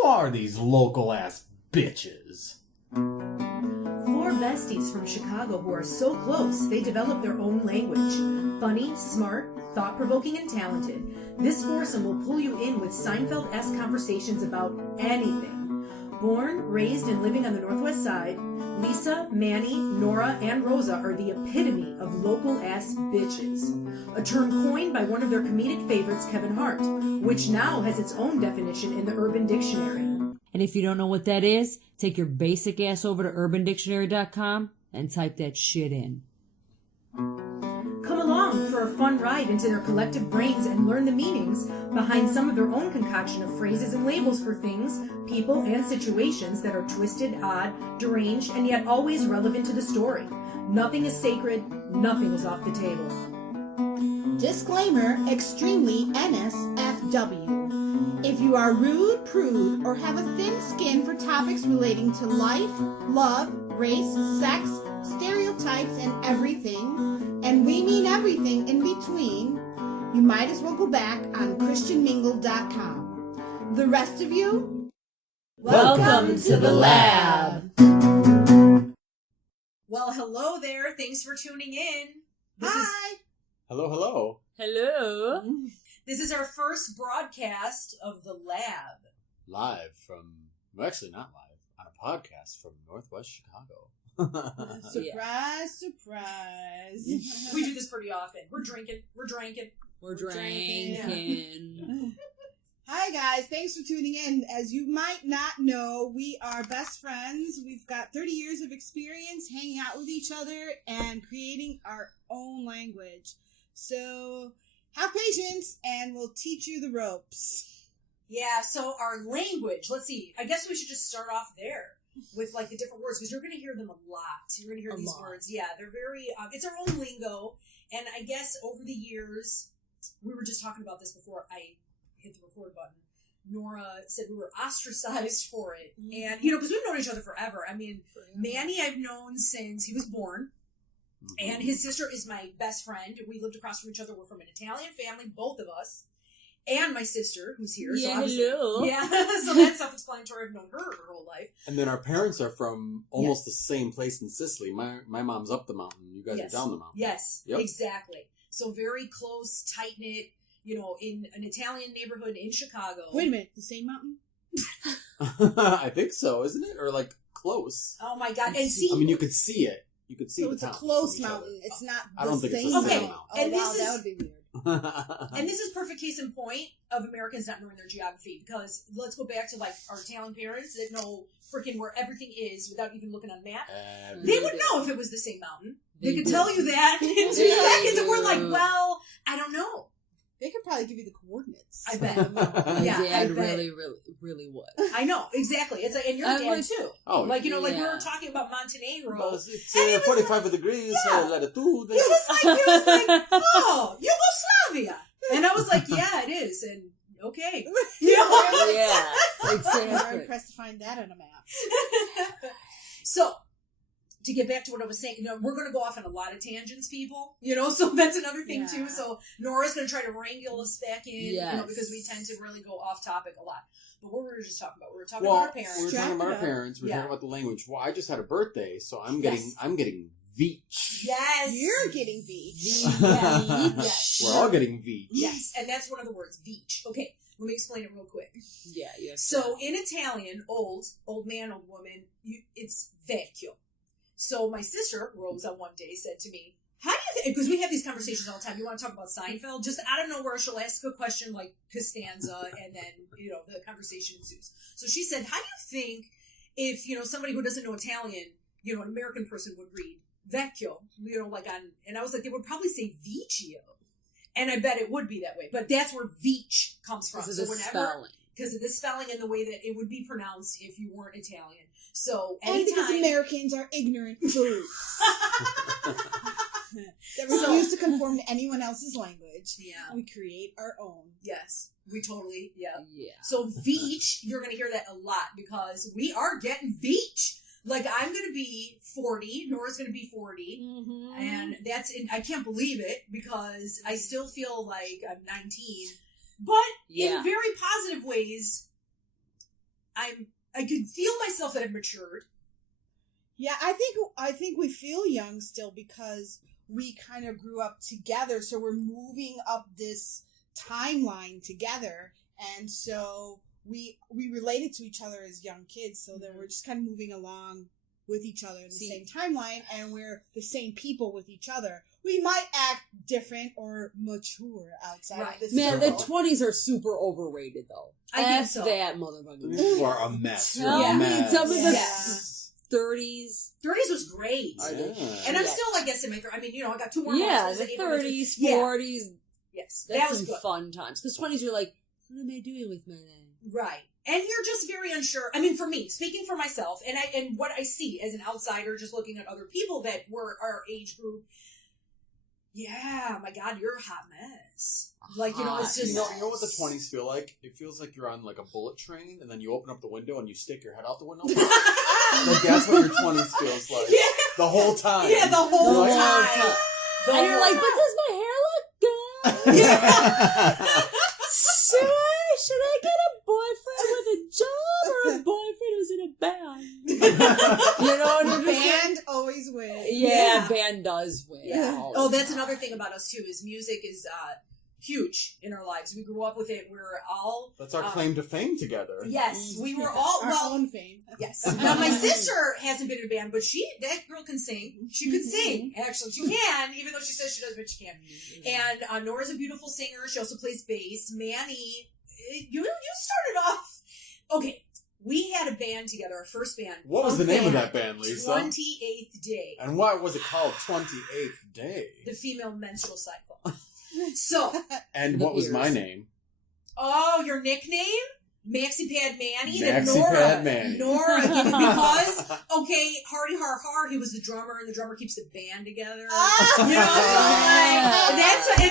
Who are these local-ass bitches? Four besties from Chicago who are so close they develop their own language. Funny, smart, thought-provoking, and talented. This foursome will pull you in with Seinfeld-esque conversations about anything. Born, raised, and living on the Northwest Side, Lisa, Manny, Nora, and Rosa are the epitome of local-ass bitches. A term coined by one of their comedic favorites, Kevin Hart, which now has its own definition in the Urban Dictionary. And if you don't know what that is, take your basic ass over to urbandictionary.com and type that shit in. Come along for a fun ride into their collective brains and learn the meanings behind some of their own concoction of phrases and labels for things, people, and situations that are twisted, odd, deranged, and yet always relevant to the story. Nothing is sacred, nothing is off the table. Disclaimer, extremely NSFW. If you are rude, prude, or have a thin skin for topics relating to life, love, race, sex, stereotypes, and everything, and we mean everything in between, you might as well go back on christianmingle.com. The rest of you, welcome to the lab. Well, hello there. Thanks for tuning in. Hi. Hello. Hello. This is our first broadcast of the lab. Live from, well, actually not live, on a podcast from Northwest Chicago. Surprise, surprise. We do this pretty often. We're drinking. Hi guys, thanks for tuning in. As you might not know, we are best friends. We've got 30 years of experience hanging out with each other and creating our own language. So have patience and we'll teach you the ropes. Yeah, so our language, let's see. I guess we should just start off there with like the different words because you're going to hear them a lot. You're going to hear these words. Yeah, they're very, it's our own lingo. And I guess over the years, we were just talking about this before I hit the record button. Nora said we were ostracized for it. And, because we've known each other forever. I mean, Manny I've known since he was born. And his sister is my best friend. We lived across from each other. We're from an Italian family, both of us. And my sister, who's here. Yeah, so hello. Yeah, so that's self-explanatory. I've known her whole life. And then our parents are from almost the same place in Sicily. My mom's up the mountain. You guys are down the mountain. Yes, exactly. So very close, tight-knit, in an Italian neighborhood in Chicago. Wait a minute, the same mountain? I think so, isn't it? Or like close. Oh my God. And see, I mean, you could see it. You could see so the it's a town close from each mountain. other. It's not I don't the think it's same the same mountain. mountain. Oh, And wow, this that would be weird. And this is perfect case in point of Americans not knowing their geography because let's go back to like our Italian parents that know freaking where everything is without even looking on a map. They would know if it was the same mountain. They could tell you that in 2 seconds and we're like, well, I don't know. They could probably give you the coordinates. I bet. Yeah, I bet. really would. I know, exactly. It's like, and your dad too. Oh, like, like we were talking about Montenegro. Well, it's 45 degrees, latitude. He was like, oh, Yugoslavia. And I was like, yeah, it is. And okay. Yeah, exactly. I'm very impressed to find that on a map. So, to get back to what I was saying, we're going to go off on a lot of tangents, people, so that's another thing too. So Nora's going to try to wrangle us back in, because we tend to really go off topic a lot. But what were we just talking about? We were talking about our parents. We were talking about our parents. We were talking about the language. Well, I just had a birthday, so I'm getting Veech. Yes. You're getting Veech. Yes. We're all getting Veech. Yes. And that's one of the words, Veech. Okay. Let me explain it real quick. Yeah. So in Italian, old man, old woman, it's vecchio. So my sister, Rosa, one day said to me, how do you think, because we have these conversations all the time, you want to talk about Seinfeld? Just out of nowhere, she'll ask a question like Costanza, and then, the conversation ensues. So she said, how do you think if, somebody who doesn't know Italian, an American person would read vecchio, and I was like, they would probably say Vecchio. And I bet it would be that way. But that's where Veech comes from. Because of the spelling. Because of the spelling and the way that it would be pronounced if you weren't Italian. So, and because Americans are ignorant fools that refuse to conform to anyone else's language. Yeah. We create our own. Yes. We totally, yeah. So Veech, you're going to hear that a lot because we are getting Veech. Like, I'm going to be 40, Nora's going to be 40, and I can't believe it because I still feel like I'm 19, but in very positive ways, I could feel myself that I've matured. Yeah, I think we feel young still because we kind of grew up together, so we're moving up this timeline together, and so we related to each other as young kids, so that we're just kind of moving along with each other in the same timeline, and we're the same people with each other. We might act different or mature outside of this Man, circle. the 20s are super overrated, though. I think so. That motherfucker. You are a mess. You're Tell a me mess. some of the Yes. 30s. 30s was great. Yeah. And I'm still, I guess, in my... I mean, I got 2 more Yeah, months. the 30s, 40s. Yeah. Yes, that That's was some good. fun times. Because 20s, you're like, what am I doing with my life? Right. And you're just very unsure. I mean, for me, speaking for myself, and what I see as an outsider, just looking at other people that were our age group, yeah, my God, you're a hot mess. Like, it's just... You know what the 20s feel like? It feels like you're on, like, a bullet train, and then you open up the window and you stick your head out the window. Like, that's what your 20s feels like. Yeah. The whole time. Yeah, the whole You're time. And you're like, but does my hair look good? Yeah. Should I get a boyfriend with a job or a boyfriend who's in a band? You know what I mean? Band always wins. Yeah, band does win. Yeah. Oh, that's another thing about us, too, is music is huge in our lives. We grew up with it. We're all... That's our claim to fame together. Yes, we were all... Our own fame. Yes. Now, my sister hasn't been in a band, but that girl can sing. She could sing. Actually, she can, even though she says she doesn't, but she can. And Nora's a beautiful singer. She also plays bass. Manny, you started off... Okay, we had a band together, our first band. What was the name of that band, Lisa? 28th Day. And why was it called 28th Day? The female menstrual cycle. So. And what was my name? Oh, your nickname? Maxi Pad Manny? Pad Manny. Nora, because, okay, Hardy Har Har, he was the drummer, and the drummer keeps the band together. So and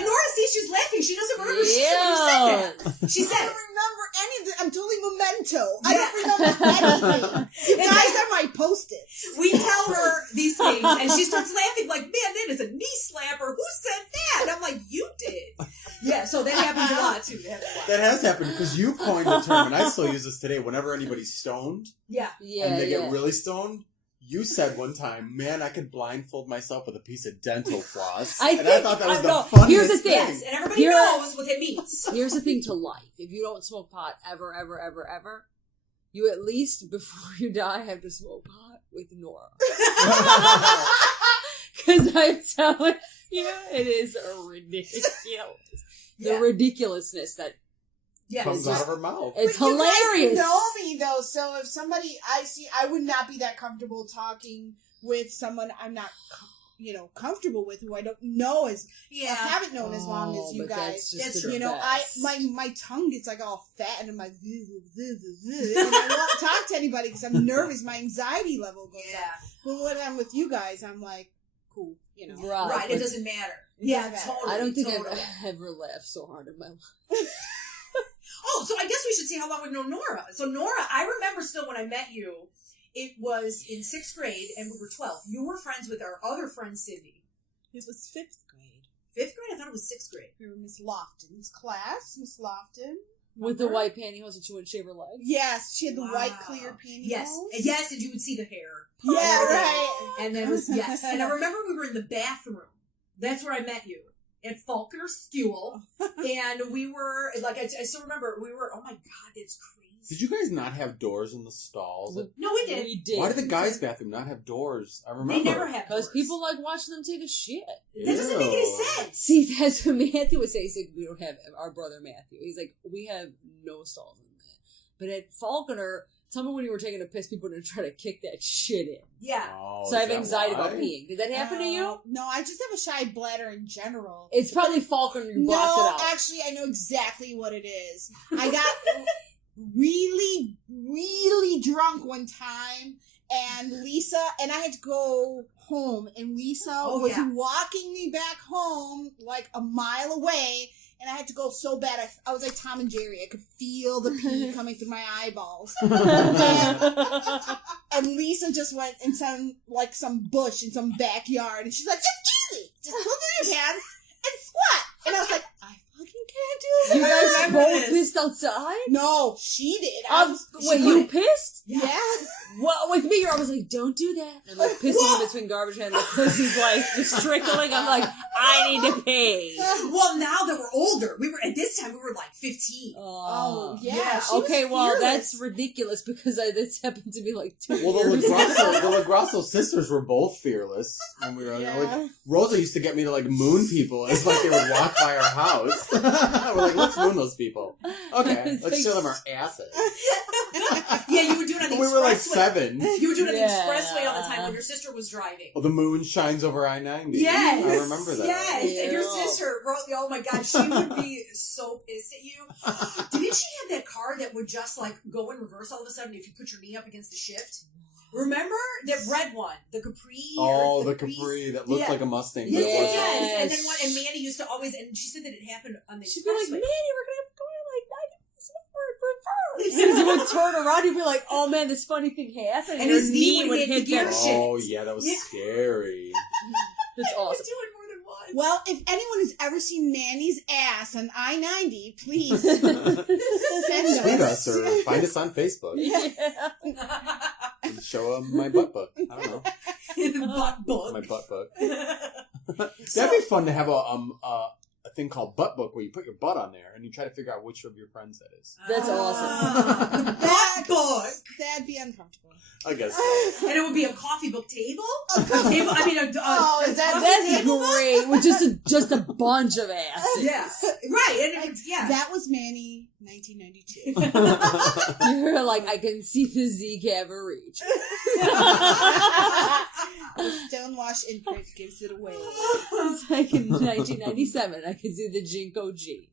Nora, see, she's laughing. She doesn't remember she said that. She said, I don't remember any of it. I'm totally memento. I don't remember anything. You guys are my post-its. We tell her these things, and she starts laughing like, man, that is a knee slapper. Who said that? And I'm like, you did. Yeah, so that happens a lot, too. That has happened, because you coined the term, and I still use this today, whenever anybody's stoned, and they get really stoned, you said one time, man, I could blindfold myself with a piece of dental floss. I thought that was the funniest Here's the thing. Yes, and everybody knows what it means. Here's the thing to life. If you don't smoke pot ever, ever, ever, ever, you at least, before you die, have to smoke pot with Nora. Because I'm telling you, it is a ridiculous. The ridiculousness that comes out of her mouth. It's but hilarious. You guys know me, though, so if somebody I would not be that comfortable talking with someone I'm not, comfortable with, who I don't know I haven't known as long as you guys. That's true. My tongue gets like all fat, and I'm like, and I won't talk to anybody because I'm nervous. My anxiety level goes up. But when I'm with you guys, I'm like, cool, Right, it doesn't matter. Yeah, totally. I don't think I've ever laughed so hard in my life. Oh, so I guess we should see how long we've known Nora. So Nora, I remember still when I met you, it was in 6th grade, and we were 12. You were friends with our other friend, Cindy. It was 5th grade. 5th grade? I thought it was 6th grade. We were Miss Lofton's class. Miss Lofton. With the white pantyhose that she wouldn't shave her legs? Yes, she had the white clear pantyhose. Yes, and you would see the hair. Yeah, right. And then and I remember we were in the bathroom. That's where I met you. At Faulkner School. And we were, I still remember, oh my God, it's crazy. Did you guys not have doors in the stalls? No, we did. We Why did the guys' bathroom not have doors? I remember. They never had doors. Because people like watching them take a shit. That doesn't make any sense. See, that's what Matthew would say. He's like, we don't have, our brother Matthew. He's like, we have no stalls in that. But at Faulkner, tell me when you were taking a piss, people were going to try to kick that shit in. Yeah. Oh, so I have anxiety about peeing. Did that happen to you? No, I just have a shy bladder in general. It's probably Faulkner, you blocked it out. No, actually, I know exactly what it is. I got really, really drunk one time, and Lisa, and I had to go home, and Lisa was walking me back home like a mile away, and I had to go so bad. I was like Tom and Jerry. I could feel the pee coming through my eyeballs. And Lisa just went in some bush in some backyard, and she's like, "Just easy, just look at your hands and squat." And I was like, "I fucking can't do You that. guys both pissed outside? No, she did. Wait, you pissed? Yeah. Well, with me, you're always like, don't do that. And like pissing in between garbage and the pussy's like just trickling. I'm like, I need to pee. Well, now that we're older, at this time we were like 15. Oh, yeah. Okay, well, that's ridiculous because this happened to me like 2 years ago. The Lograsso sisters were both fearless when we were like, Rosa used to get me to like moon people. It's like they would walk by our house. We're like, let's moon those people. Okay, let's show them our asses. Yeah, you were doing it on the expressway. We were like 7. You were doing it on the expressway all the time when your sister was driving. Oh, the moon shines over I-90. Yes. I remember that. Yes. And your sister, oh my God, she would be so pissed at you. Didn't she have that car that would just like go in reverse all of a sudden if you put your knee up against the shift? Remember that red one, the Capri? Oh, the Capri that looked like a Mustang. Yes. And then and Manny used to always, and she said that it happened on the expressway. She'd be like, Manny, we're going to go like 90 miles an hour. You would turn around, you'd be like, oh man, this funny thing happened. And his knee would hit the gear shit. Oh yeah, that was scary. That's awesome. Doing more than once. Well, if anyone has ever seen Manny's ass on I-90, please send Tweet us or find us on Facebook. Yeah. And show them my butt book. I don't know. Butt book. My butt book. That'd be fun to have a thing called butt book where you put your butt on there and you try to figure out which of your friends that is. That's awesome. Butt book. That'd be uncomfortable. I guess so. And it would be a coffee book table. That's great with just a bunch of asses. Yes, right. And that was Manny, 1992. You're like, I can see the Z ever reach. The stonewash imprint gives it away. It's like in 1997, I could see the Jinko G.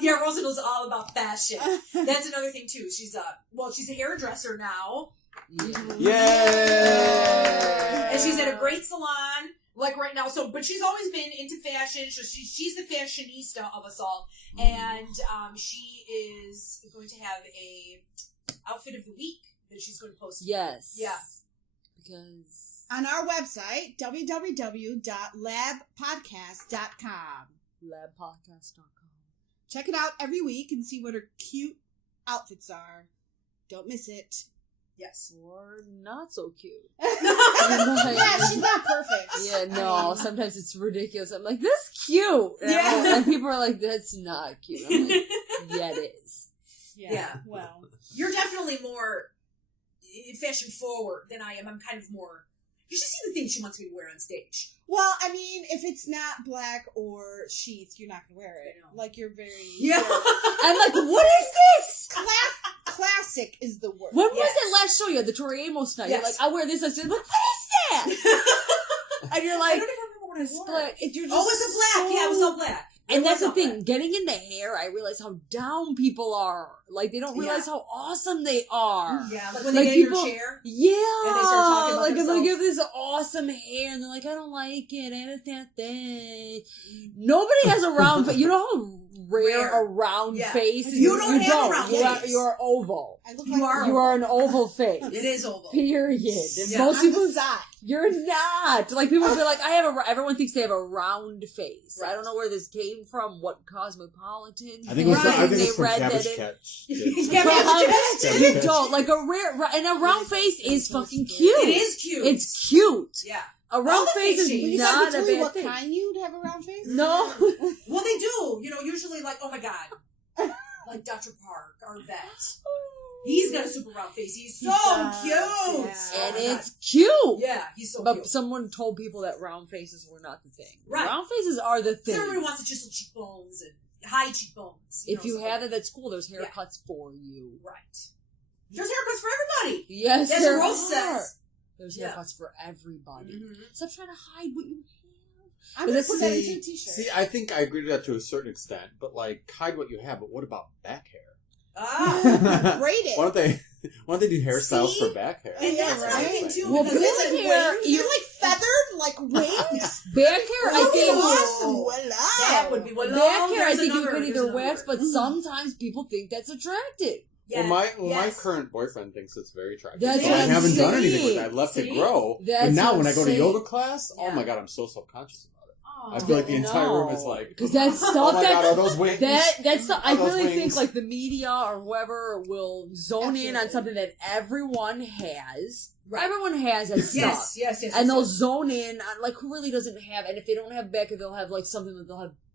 Yeah, Rosa knows all about fashion. That's another thing too. She's a hairdresser now. Yay! And she's at a great salon, like right now. But she's always been into fashion. So she's the fashionista of us all. And she is going to have a outfit of the week that she's going to post. Yes. Yeah. Because on our website, www.labpodcast.com. labpodcast.com. Check it out every week and see what her cute outfits are. Don't miss it. Yes. Or not so cute. Yeah, she's not perfect. Yeah, no, sometimes it's ridiculous. I'm like, this is cute. And people are like, that's not cute. I'm like, yeah, it is. Yeah. Well, you're definitely more fashion forward than I am. I'm kind of more. You should see the things she wants me to wear on stage. Well, I mean, if it's not black or sheath, you're not going to wear it. Like, you're very... Yeah. I'm like, what is this? Classic is the word. When was that last show you had? The Tori Amos night. You're like, I wear this. I said, what is that? And you're like... I don't even remember what I wore. It's a black. Yeah, it was all black. And that's the thing. Getting into hair, I realize how down people are. Like, they don't realize how awesome they are. Yeah, like when they get in your chair. Yeah. And they start talking about themselves. Like, you have this awesome hair, and they're like, I don't like it. I don't that thing. Nobody has a round face. You know how rare a round face is? You don't have a round face. You're oval. You are an oval face. It is oval. Period. Yeah. Most people... You're not. Like, people be like, everyone thinks they have a round face. Right. I don't know where this came from, what Cosmopolitan. I think it's from Cabbage Catch. You don't. Like, a round face is fucking cute. It is cute. It's cute. Yeah. A round face is not a bad thing. What kind you'd have a round face? No. Well, they do. Usually like, oh my God. Like Dr. Park, our vet. He's got a super round face. He's so cute. Yeah. And it's cute. Yeah, he's so cute. But someone told people that round faces were not the thing. Right. Round faces are the thing. So everyone wants to just cheekbones and high cheekbones. If you have it at school, there's haircuts for you. Right. There's haircuts for everybody. Yes, that's what Rose says. There's haircuts for everybody. Mm-hmm. Stop trying to hide what you have. I'm going to put that into a t-shirt. See, I think I agree to that to a certain extent, but like, hide what you have, but what about back hair? Braid it. Why don't they do hairstyles for back hair? And that's another thing too. Well, because back hair, you're like feathered, like wings. Back hair, I think. That would be back hair. I think you could either wax, but sometimes people think that's attractive. Yeah. Well, my current boyfriend thinks it's very attractive. That's I haven't done anything with it. I left it grow. But now when I go to yoga class, oh my God, I'm so self-conscious about it. I feel like the entire room is like... Because that's stuff oh my God, are those wings? That's stuff, I really wings? think like the media or whoever will zone in on something that everyone has. Right. Everyone has that stuff. Yes. And they'll zone in on like who really doesn't have, and if they don't have Becca, they'll have like something that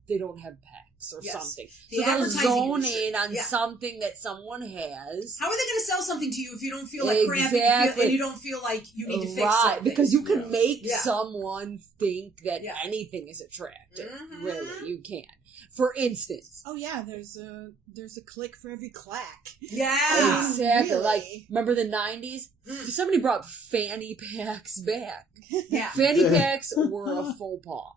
they don't have pecs or something. So they'll zone in on something that someone has. How are they going to sell something to you if you don't feel like crap and you don't feel like you need to fix something? Because you can make someone think that anything is attractive. Mm-hmm. Really, you can. For instance. Oh yeah, there's a click for every clack. Yeah. Exactly. Really? Like, remember the 90s? Somebody brought fanny packs back. Yeah. Fanny packs were a faux pas.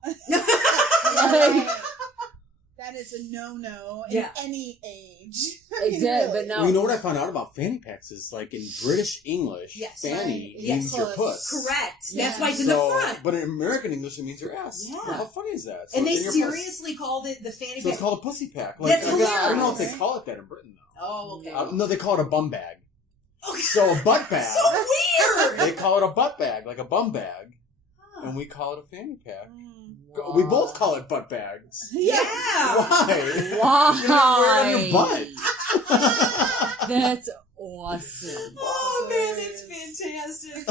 That is a no-no in any age. Exactly, but now... Well, you know what I found out about fanny packs is, like, in British English, fanny means your puss. Correct. That's why it's in the front. But in American English, it means your ass. Yeah. Well, how funny is that? So and they seriously called it the fanny pack. So it's called a pussy pack. Like, That's hilarious. I don't know if they call it that in Britain, though. Oh, okay. No, they call it a bum bag. Okay. So a butt bag. So weird! They call it a butt bag, like a bum bag. And we call it a fanny pack. Wow. We both call it butt bags. Yeah. Why? Why? You're wearing your butt. That's awesome. Oh, man, it's fantastic.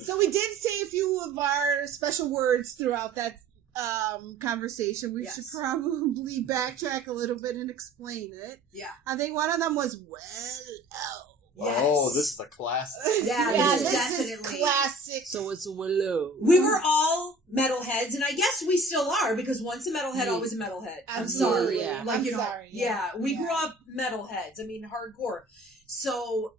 So we did say a few of our special words throughout that conversation. We should probably backtrack a little bit and explain it. Yeah. I think one of them was Yes. Oh, this is a classic. This is definitely classic. So it's Willow. We were all metalheads, and I guess we still are, because once a metalhead, always a metalhead. I'm sorry. Yeah. Like, you know, we grew up metalheads. I mean, hardcore. So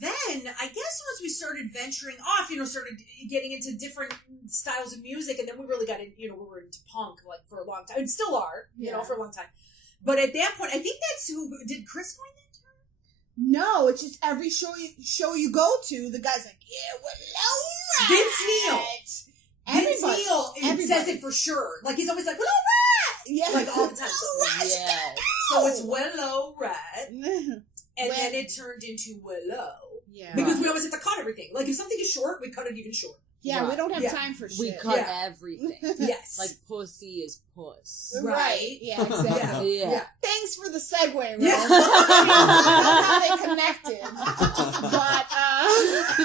then, I guess once we started venturing off, started getting into different styles of music, and then we really got in, we were into punk, like, for a long time. And still are, for a long time. But at that point, I think that's did Chris coin that? No, it's just every show you go to, the guy's like, Willow Vince Neil. Vince Neil says it for sure. Like, he's always like, Willow Rat! Yeah. Like, all the time. So it's Willow Rat. And then it turned into Willow. Yeah. Because we always have to cut everything. Like, if something is short, we cut it even short. Yeah, we don't have time for shit. We cut everything. Yes. Like, pussy is puss. Right. Yeah, exactly. Yeah. Thanks for the segue, Rose. Yeah. I don't know how they connected. But,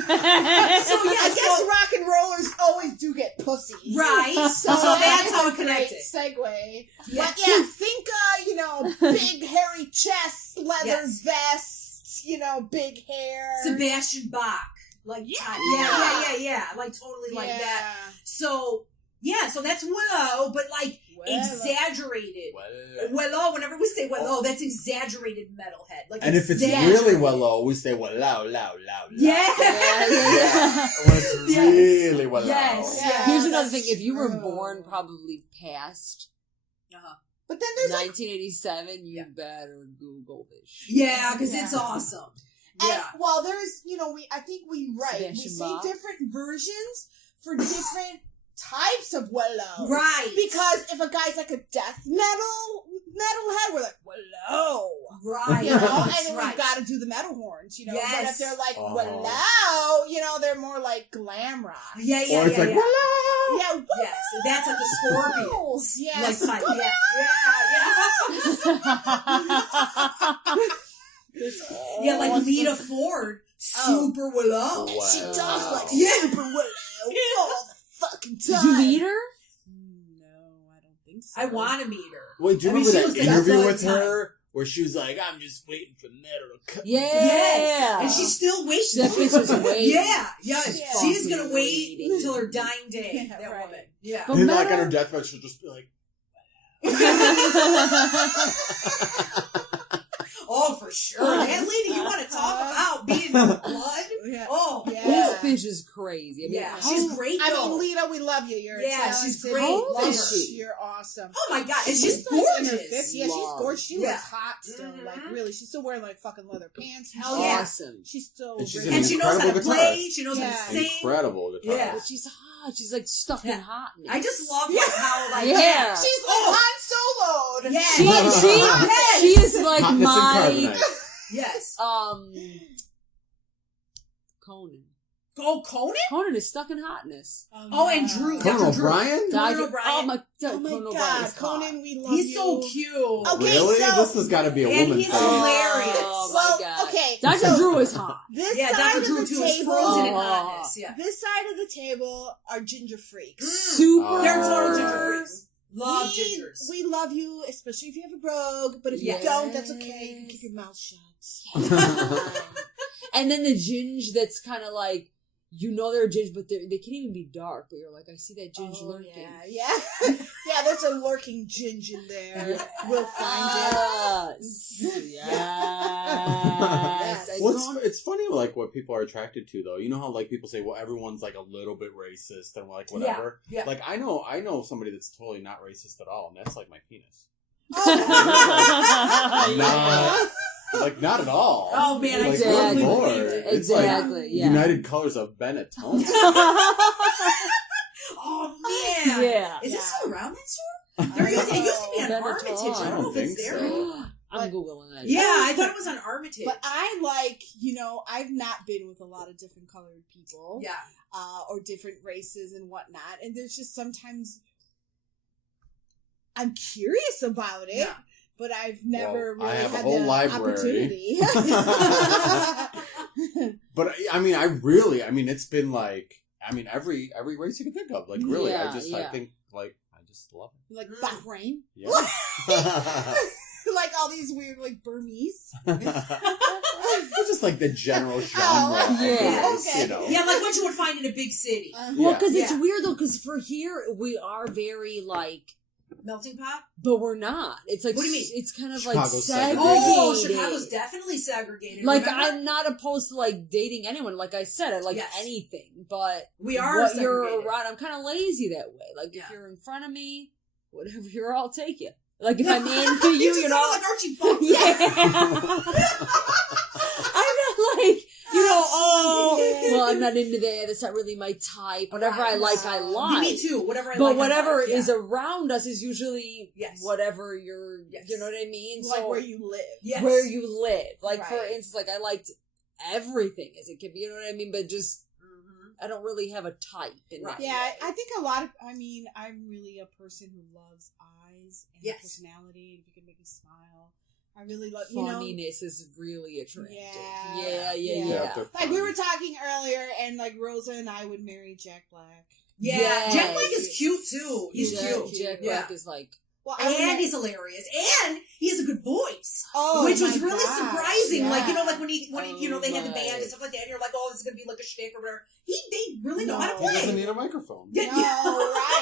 I guess rock and rollers always do get pussy. Right. So that's how it connected. Segue. Yes. But yeah, think, big hairy chest, leather vest, big hair. Sebastian Bach. Like, yeah. Like, totally like that. So that's Willow, but, like, exaggerated. Willow, whenever we say Willow, that's exaggerated metalhead. Like, and if it's really Willow, we say Willow, low. Yeah. When it's really Willow. Yes. Here's another thing. If you were born probably past... But then there's 1987, you better Google this shit. Yeah, because it's awesome. And, there's, I think we see different versions for different types of Willow. Right. Because if a guy's like a death metalhead, we're like, Willow. Right. And then we've got to do the metal horns, But if they're like, Willow, they're more like glam rock. Yeah. Or it's like, Willow. Yeah, Willow. Yes. That's like the Scorpions. Yes. Like, yeah, like Lita Ford, super Willow. And she talks like super Willow all the fucking time. Did you meet her? No, I don't think so. I want to meet her. Wait, do you remember that interview with her where she was like, I'm just waiting for Netta to cut? Yeah. Yes. And she's still waiting. That bitch was waiting. Yeah. She's going to wait until her dying day, that woman. Yeah. And then, like, on her deathbed, she'll just be like... Oh, for sure. That lady, you want to talk about being in blood? Yeah. Oh, this bitch is crazy. I mean, she's great, though. I mean, Lita, we love you. You're she's great. How old is she? You're awesome. Oh, my God. And she's gorgeous. Yeah, she's gorgeous. She looks hot still. Like, really. She's still wearing, like, fucking leather pants. Hell yeah. Awesome. She's still... And she knows how to play. She knows how to sing. Incredible guitarist. Yeah. But she's hot. She's, like, stuck in hotness. I just love how, like... Yeah. She's like Han Solo'd. Yeah. She is, like, hotness my... Yes. Conan. Oh, Conan? Conan is stuck in hotness. And Drew. Conan O'Brien? Conan O'Brien. Oh my God. Conan, we love you. He's so cute. Okay, really? So, this has got to be a woman. And he's hilarious. Oh my God. Okay. Dr. Drew is hot. This side Dr. of Drew the too is table. frozen in hotness. Yeah. This side of the table are ginger freaks. Super. They're total ginger freaks. Love gingers. We love you, especially if you have a brogue. But if you don't, that's okay. You can keep your mouth shut. And then the ginge that's kind of like, you know they're ginge, but they can't even be dark. But you're like, I see that ginge lurking. Yeah. Yeah, there's a lurking ginge in there. Yeah. We'll find it. Yes. It's funny, like, what people are attracted to, though. You know how, like, people say, well, everyone's, like, a little bit racist and, like, whatever? Yeah. Like, I know somebody that's totally not racist at all, and that's, like, my penis. Not at all. Oh man, like, exactly. Good Lord. It's exactly. like yeah. United Colors of Benetton. Oh man. Yeah. Is it still around that store? It used to be on Armitage. I don't know if it's there. So. I'm Googling that. Yeah, I thought it was on Armitage. But I like, I've not been with a lot of different colored people. Yeah. Or different races and whatnot. And there's just sometimes I'm curious about it. Yeah. But I've never really had the opportunity. But it's been like, every race you can think of. Like, really, I think, like, I just love it. Like Bahrain? Yeah. Like all these weird, like, Burmese? It's just like the general genre. Okay. Yeah, like what you would find in a big city. Well, because it's weird, though, because for here, we are very, like, melting pot? But we're not. It's like, what do you mean? It's kind of Chicago's like segregated. Oh, Chicago's definitely segregated. Like, remember? I'm not opposed to, like, dating anyone. Like I said, I like anything. But we are what segregated. You're around, I'm kind of lazy that way. Like, if you're in front of me, whatever you're, I'll take you. Like, if I'm into you, you know. Like Archie Bunker. Yeah. I'm not like, well, I'm not into that. That's not really my type. Whatever I like, I like. Me too. Whatever I like. But whatever is around us is usually whatever you're, you know what I mean? Like where you live. Yes. Where you live. Like, for instance, like, I liked everything as a kid, you know what I mean? But just, I don't really have a type. I think a lot of, I'm really a person who loves eyes and personality. And if you can make me smile. I really love, funniness is really attractive. Yeah. Like we were talking earlier, and like Rosa and I would marry Jack Black. Yeah, Jack Black is cute too. He's cute. Jack Black is like, and he's hilarious, and he has a good voice, which was really surprising. Yeah. Like like when he they had the band and stuff like that, and you're like, oh, this is gonna be like a shtick or whatever. They really know how to play. He doesn't need a microphone. Right?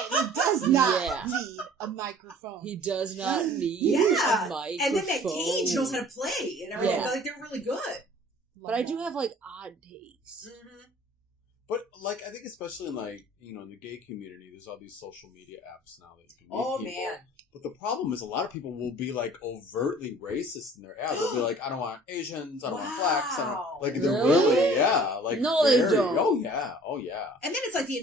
He does not need a microphone. He does not need a microphone. And then that Cage knows how to play and everything. Like they're really good. But I do have like odd tastes. Mm-hmm. But, like, I think especially in, like, in the gay community, there's all these social media apps now that you can meet people. Man. But the problem is a lot of people will be, like, overtly racist in their ads. They'll be like, I don't want Asians, I don't want blacks. I don't... Like, they're really, like, no, they don't. Oh, yeah. And then it's like the...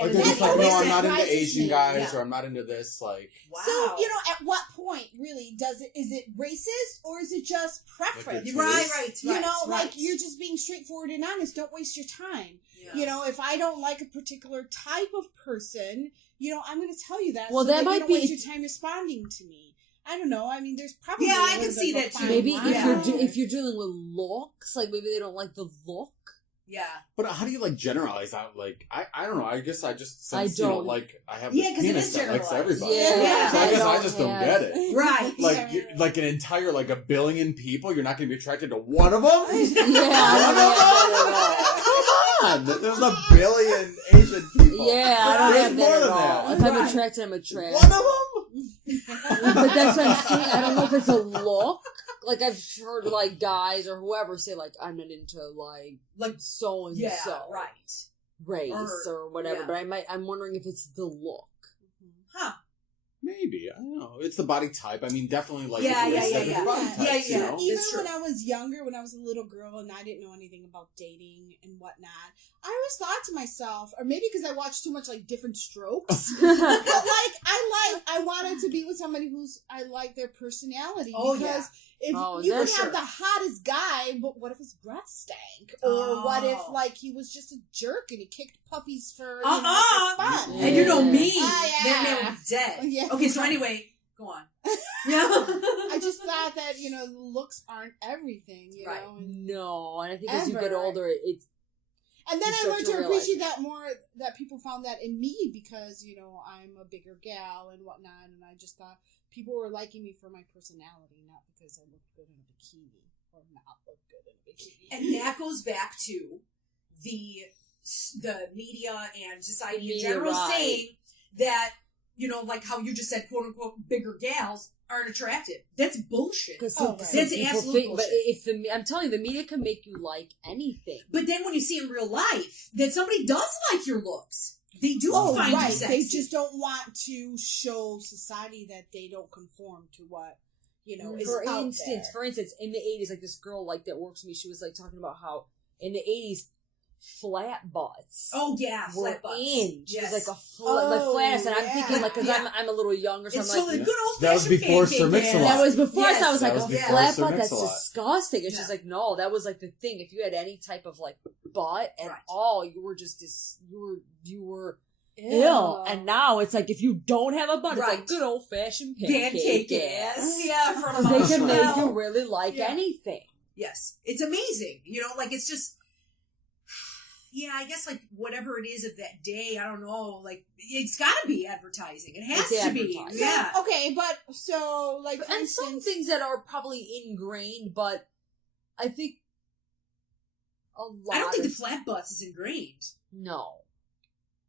they're just like, no, I'm not into Asian guys, or I'm not into this, like... Wow. So, at what point, really, is it racist, or is it just preference? Like right. Like, you're just being straightforward and honest. Don't waste your time. Yeah. If I don't like a particular type of person, I'm going to tell you that. Well, so that might you don't be waste your time responding to me. I don't know. I mean, there's probably I can see that too. Maybe if you're dealing with looks, like maybe they don't like the look. Yeah. But how do you generalize that? Like I don't know. I guess I just sense, I don't. I have this penis that likes everybody. Yeah. So I guess I just don't get it. Right. Like an entire a billion people, you're not going to be attracted to one of them? There's a billion Asian people. Yeah, I don't have that at all. If I'm attracted, I'm attracted. One of them? But that's what I'm saying. I don't know if it's a look. Like, I've heard, guys or whoever say, I'm not into, so-and-so. Yeah, right. Race or whatever. But I'm wondering if it's the look. Huh. Maybe. I don't know. It's the body type. I mean, definitely body Even It's when I was younger, when I was a little girl and I didn't know anything about dating and whatnot, I always thought to myself, or maybe because I watched too much Different Strokes, but I want to wanted to be with somebody I like their personality. Because if you could have the hottest guy, but what if his breath stank? Or what if, like, he was just a jerk and he kicked puppies for, for fun? And you know me. That man was dead. Yeah. Okay, so anyway, go on. I just thought that, looks aren't everything, you know? No, and I think as you get older, it's... And then I learned to appreciate that more, that people found that in me because, I'm a bigger gal and whatnot, and I just thought people were liking me for my personality, not because I looked good in a bikini or not look good in a bikini. And that goes back to the media and society in general saying that, like how you just said, quote unquote, bigger gals aren't attractive. That's bullshit. That's absolute bullshit. But I'm telling you, the media can make you like anything. But then when you see in real life that somebody does like your looks, they do find you sexy. They just don't want to show society that they don't conform to what, is out there. For instance, in the 80s, like this girl that works with me, she was like talking about how in the 80s, flat butts. Oh yeah, flat butts. She was like a flat, and I'm thinking because I'm a little younger, so I'm like, good old that was before Sir Mix-a-Lot. That was before, so I was like, a flat butt, that's disgusting. And she's like, no, that was like the thing. If you had any type of like butt at all, you were just you were ill. And now it's like if you don't have a butt, it's like good old fashioned pancake ass. Yeah, from they can make you really like anything. Yes, it's amazing. It's just. Yeah, I guess, whatever it is of that day, I don't know, it's gotta be advertising. It has to be. Yeah. Okay, but, so, for and instance, some things that are probably ingrained, but I think a lot I don't think the flat butts is ingrained. No.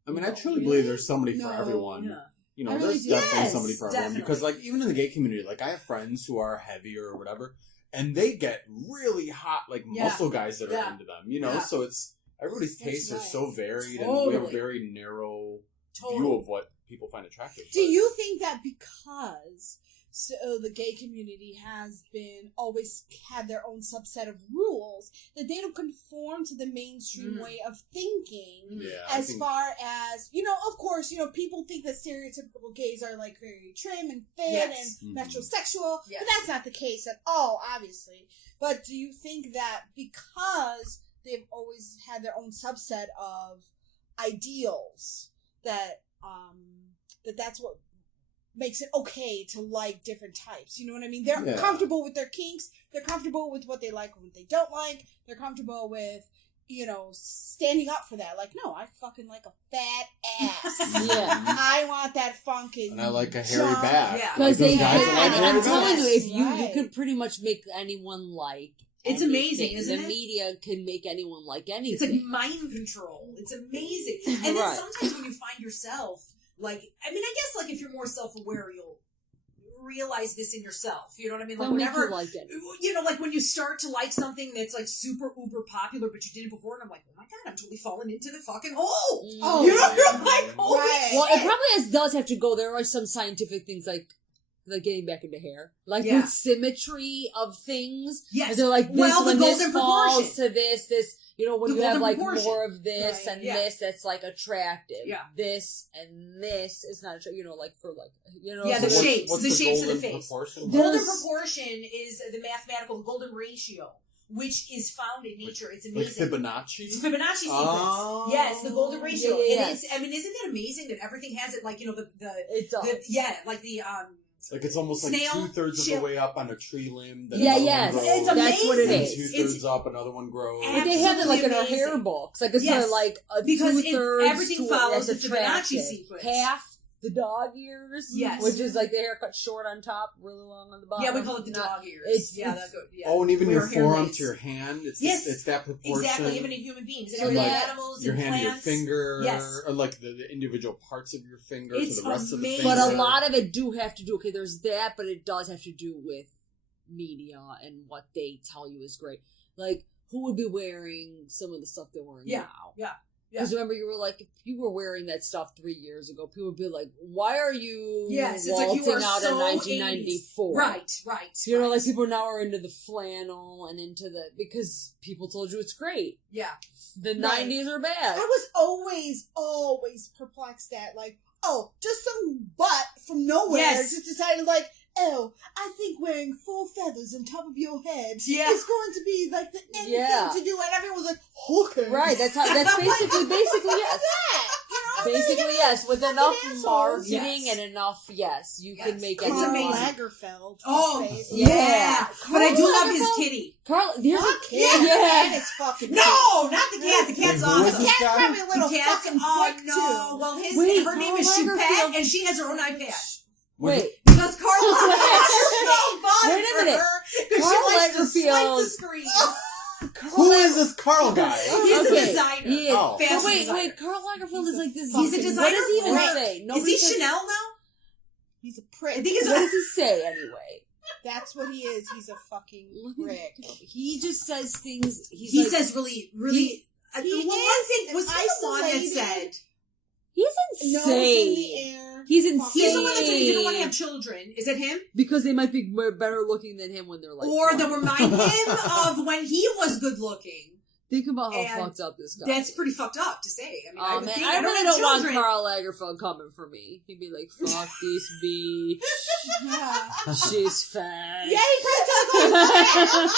I mean, I truly believe there's somebody for everyone. Yeah. There's definitely somebody for everyone. Because, even in the gay community, I have friends who are heavier or whatever, and they get really hot, muscle guys that are into them, so it's... Everybody's tastes are so varied, and we have a very narrow view of what people find attractive. Do you think that because the gay community has always had their own subset of rules, that they don't conform to the mainstream way of thinking as far as, of course, people think that stereotypical gays are very trim and fit and metrosexual, but that's not the case at all, obviously. But do you think that because they've always had their own subset of ideals that's what makes it okay to like different types. You know what I mean? They're comfortable with their kinks. They're comfortable with what they like and what they don't like. They're comfortable with, standing up for that. No, I fucking like a fat ass. I want that funky. And I like a hairy back. Yeah. Because I'm telling you, if you could pretty much make anyone like. It's amazing, isn't it? The media can make anyone like anything. It's like mind control. It's amazing. And then sometimes when you find yourself, I guess if you're more self-aware, you'll realize this in yourself. You know what I mean? Whenever, like it. When you start to like something that's super uber popular, but you did it before, and I'm like, oh my god, I'm totally falling into the fucking hole. You're like, holy shit. Well, it probably does have to go. There are some scientific things like getting back into hair. with symmetry of things. Yes. They're like, this, the golden falls to this, when you have more of this right. and this, that's attractive. Yeah. This and this is not attractive, Yeah, the shapes. The shapes of the face. Proportion? Golden proportion is the mathematical golden ratio, which is found in nature. It's amazing. Fibonacci? It's Fibonacci sequence. Oh. Yes, the golden ratio. Yeah. And isn't that amazing that everything has it, it does. It's almost snail, 2/3 of the way up on a tree limb. Then yes. Grows, it's amazing. That's what it is. 2/3 up, another one grows. But they have it in our hair books. It's a because 2/3 everything follows the Fibonacci sequence. Half the dog ears, which is the hair cut short on top, really long on the bottom. Yeah, we call it the dog ears. Oh, and even your forearm to your hand, it's that proportion. Exactly, even in human beings. And in animals, your in hand, plants. your finger, or the individual parts of your finger to the rest of the finger. But a lot of it do have to do, there's that, but it does have to do with media and what they tell you is great. Who would be wearing some of the stuff they're wearing now? Yeah. Because remember, you were if you were wearing that stuff 3 years ago, people would be like, why are you waltzing you are out in 1994? 80s. Right. People now are into the flannel and into because people told you it's great. Yeah. The 90s are bad. I was always perplexed at, just some butt from nowhere just decided like, oh, I think wearing 4 feathers on top of your head is going to be like the end thing to do, and everyone was like, okay. Right, that's basically yes. Basically, yes. With enough marketing and enough, you can make it. It's amazing. Lagerfeld. Oh, yeah. But I do love his kitty. Carl, there's a cat. Yeah. It's fucking No, not the cat. The cat's awesome. The cat's probably a little fucking prick, too. Well, her name is Choupette, and she has her own iPad. Wait. Because Carl Lagerfeld Wait a minute. Carl Lagerfeld. Who is this Carl guy? He's a designer. He is. Fashion Wait. Carl Lagerfeld is like this. He's a designer. What does he even say? Is he Chanel now? He's a prick. What does he say anyway? That's what he is. He's a fucking prick. He just says things. He says really. One thing was he the one that said he's insane. In the air. He's insane. He's the one that said he didn't want to have children. Is it him? Because they might be better looking than him when they're like. Or they'll remind him of when he was good looking. Think about how fucked up this guy. That's pretty fucked up to say. I mean, I really don't want Carl Lagerfeld coming for me. He'd be like, "Fuck this bitch. She's fat. Yeah, he probably does.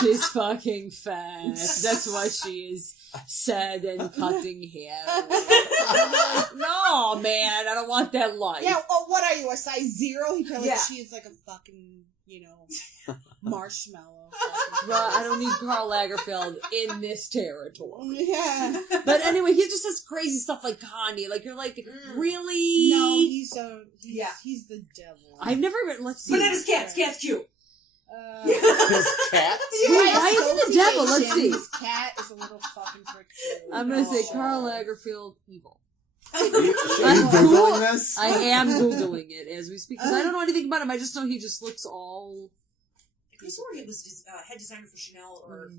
She's fucking fat. That's why she is sad and cutting hair." I'm like, no, man, I don't want that life. Yeah. Oh, what are you? A size 0? He probably she is like a fucking, marshmallow. Well, I don't need Karl Lagerfeld in this territory. Yeah. But anyway, he just says crazy stuff like Kanye. Like, you're like, really? No, he's the devil. I've never been, let's see. But then his cat's cute. His cat? Why is he the devil? Let's see. His cat is a little fucking prick too. I'm going to say Karl Lagerfeld evil. Are you Googling this? I am Googling it as we speak. Because I don't know anything about him. I just know he just looks all... I swore he was head designer for Chanel or...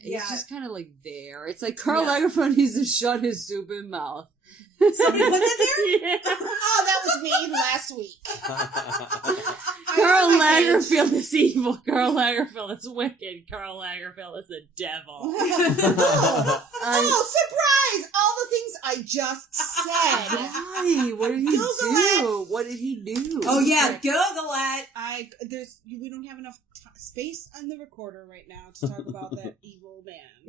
Yeah. It's just kind of like there. It's like Karl Lagerfeld needs to shut his stupid mouth. Somebody put that there? Yeah. Oh, that was me last week. Karl Lagerfeld is evil. Karl Lagerfeld is wicked. Karl Lagerfeld is the devil. Oh, surprise! All the things I just said. Why? What did he do? What did he do? Oh yeah, Google it. We don't have enough space on the recorder right now to talk about that evil man.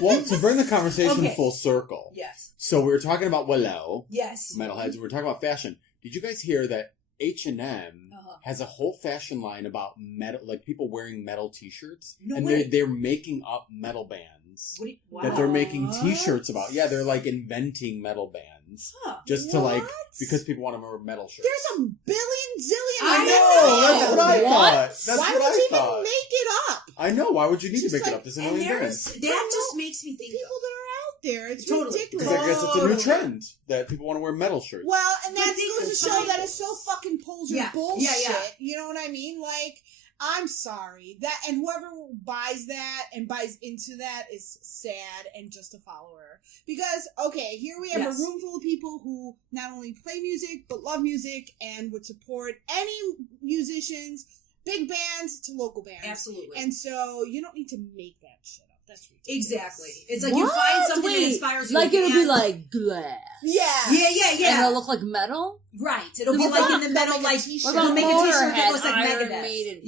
Well, to bring the conversation full circle. Yes. So we were talking about Willow. Yes. Metalheads. We were talking about fashion. Did you guys hear that H&M has a whole fashion line about metal, like people wearing metal T-shirts? No and way. they're making up metal bands wow. that they're making T-shirts about. Yeah, they're like inventing metal bands just to like because people want to wear metal shirts. There's a billion zillion. I know. That's what I thought. That's Why what would you thought. even make it up? I know. Why would you need to make it up? There's a million bands. That just makes me think people that are out there. It's totally ridiculous. Because I guess it's a new trend that people want to wear metal shirts. Well, and that goes to show that it's so fucking poser bullshit. Yeah. You know what I mean? Like, I'm sorry. And whoever buys that and buys into that is sad and just a follower. Because, okay, here we have a room full of people who not only play music, but love music and would support any musicians, big bands to local bands. Absolutely. And so you don't need to make that shit up. That's ridiculous. Exactly. It's like you find something that inspires you. Like it'll be like glass. Yeah. Yeah. And it'll look like metal? Right. It'll be like in the metal, like, they'll make a t-shirt that looks like Megadeth.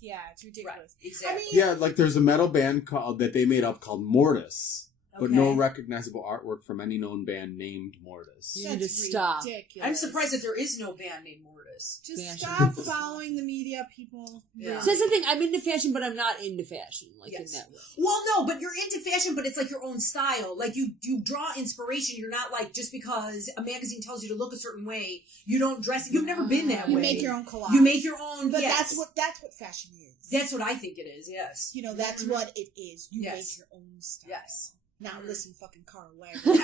Yeah, it's ridiculous. Right. Exactly. Yeah, like there's a metal band that they made up called Mortis. But no recognizable artwork from any known band named Mortis. You need to stop. Ridiculous. I'm surprised that there is no band named Mortis. Just stop following the media, people. Yeah. So that's the thing. I'm into fashion, but I'm not into fashion. Like in that way. Well, no, but you're into fashion, but it's like your own style. Like you draw inspiration. You're not like just because a magazine tells you to look a certain way, you don't dress. You've never been that way. You make your own collage. You make your own. But that's what fashion is. That's what I think it is. Yes. You know, that's what it is. You make your own style. Yes. Now listen, fucking Karl Lagerfeld.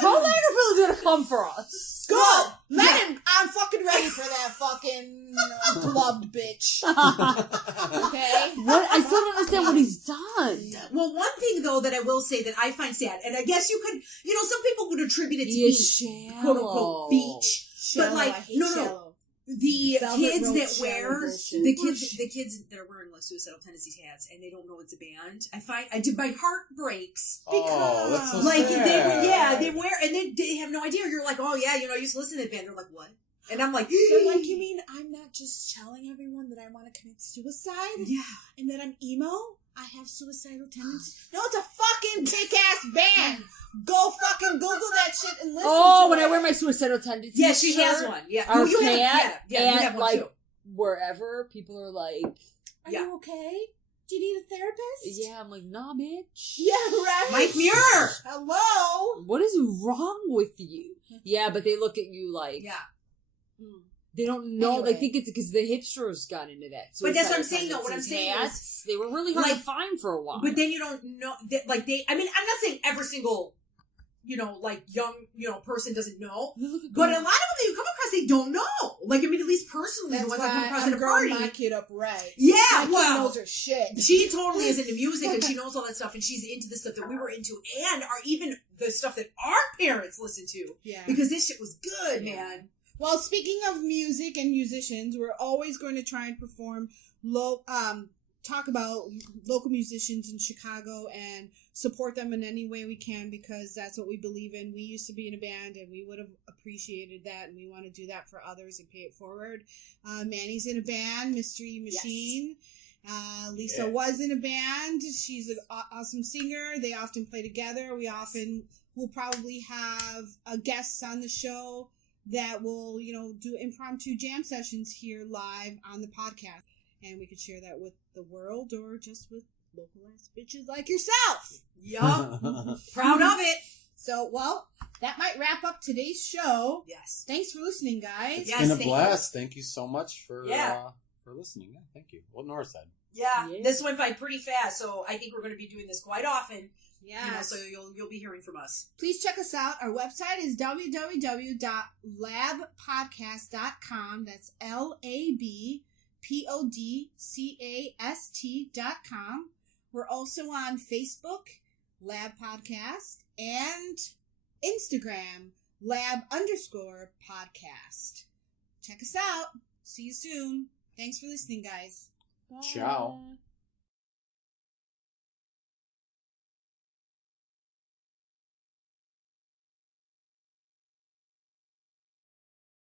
Karl Lagerfeld is gonna come for us. Good. Let him. I'm fucking ready for that fucking gloved bitch. Okay. What? I still don't understand what he's done. Well, one thing though that I will say that I find sad, and I guess you could, some people would attribute it to being quote unquote Veech, but like no. the kids that wear the kids that are wearing like suicidal tendencies hats and they don't know it's a band. My heart breaks because that's so like sad. they wear and they have no idea. You're like, oh yeah, I used to listen to that band. They're like, what? And I'm like, they're like, you mean I'm not just telling everyone that I want to commit suicide? Yeah, and that I'm emo? I have suicidal tendencies. No, it's a fucking kick-ass band. Go fucking Google that shit and listen to when it. I wear my suicidal tendencies. Yeah, she has one. Yeah, Or you have you have one like, too. Wherever people are like, are you okay? Do you need a therapist? Yeah, I'm like, nah, bitch. Yeah, right. Mike Muir. Hello. What is wrong with you? Yeah, but they look at you like, they don't know. Anyway. They think it's because the hipsters got into that. But that's what I'm saying, though. What I'm saying is, they were really hard to find for a while. But then you don't know, I mean, I'm not saying every single, young, person doesn't know. But a lot of them that you come across, they don't know. Like, I mean, at least personally, the ones I come across at a party. My kid up right. Yeah, my kid knows her shit. She totally is into music and she knows all that stuff and she's into the stuff that we were into and are even the stuff that our parents listened to. Yeah. Because this shit was good, man. Well, speaking of music and musicians, we're always going to try and perform talk about local musicians in Chicago and support them in any way we can because that's what we believe in. We used to be in a band and we would have appreciated that and we want to do that for others and pay it forward. Manny's in a band, Mystery Machine. Yes. Lisa was in a band. She's an awesome singer. They often play together. We often will probably have guests on the show that will, do impromptu jam sessions here live on the podcast. And we could share that with the world or just with local ass bitches like yourself. Yup. Proud of it. So, well, that might wrap up today's show. Yes. Thanks for listening, guys. It's been a blast. Thank you so much for listening. Yeah, thank you. What Nora said. Yeah, this went by pretty fast, so I think we're going to be doing this quite often. Yeah, so you'll be hearing from us. Please check us out. Our website is www.labpodcast.com. That's LABPODCAST.com. We're also on Facebook, Lab Podcast, and Instagram, Lab_podcast. Check us out. See you soon. Thanks for listening, guys. Bye. Ciao.